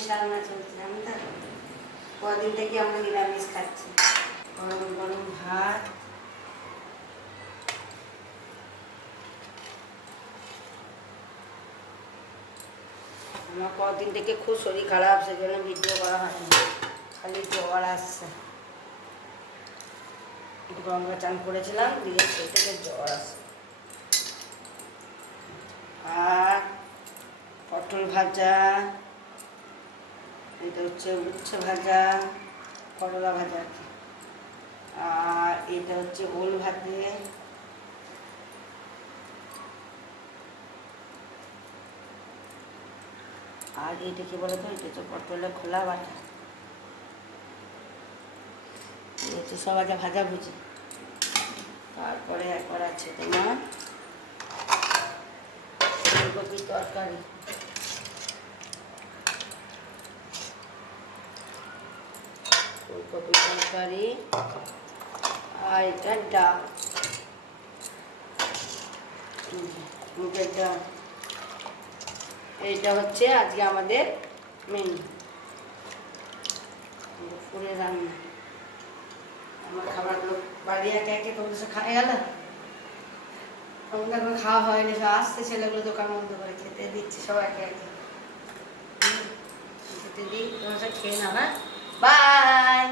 নিরামিষ রান্না চলছে, আমি তো কদিন থেকে আমরা নিরামিষ খাচ্ছি। গরম গরম ভাত, আমার কদিন থেকে খুব শরীর খারাপ, সেজন্য ভিডিও করা হয়নি, খালি জ্বর আসছে। একটু গরম করে চান করেছিলাম, দিয়ে সেই থেকে জ্বর আসছে। আর পটল ভাজা, এটা হচ্ছে উচ্ছে ভাজা, করলা ভাজা, আর এটা হচ্ছে ওল ভাতে, আর এটা কি বলতো, এটা হচ্ছে পটলের খোলা বাটা, হচ্ছে সব আগে ভাজা ভুজি। তারপরে একবার আছে তোমার ফুলকপির তরকারি, ফুলকপির তরকারি, আর এটা ডাল, মুগের ডাল। এইটা হচ্ছে আজকে আমাদের মেনু, দুপুরে রান্না। আমার খাবারগুলো বাড়ি একে একে তোমাদের সাথে খাই গেল, আমাদের এখন খাওয়া হয়নি, সব আসছে ছেলেগুলো দোকান বন্ধ করে, খেতে দিচ্ছি সব একে একে, খেতে দিই, তোমার সাথে খেয়ে নাও। হ্যাঁ, বাই।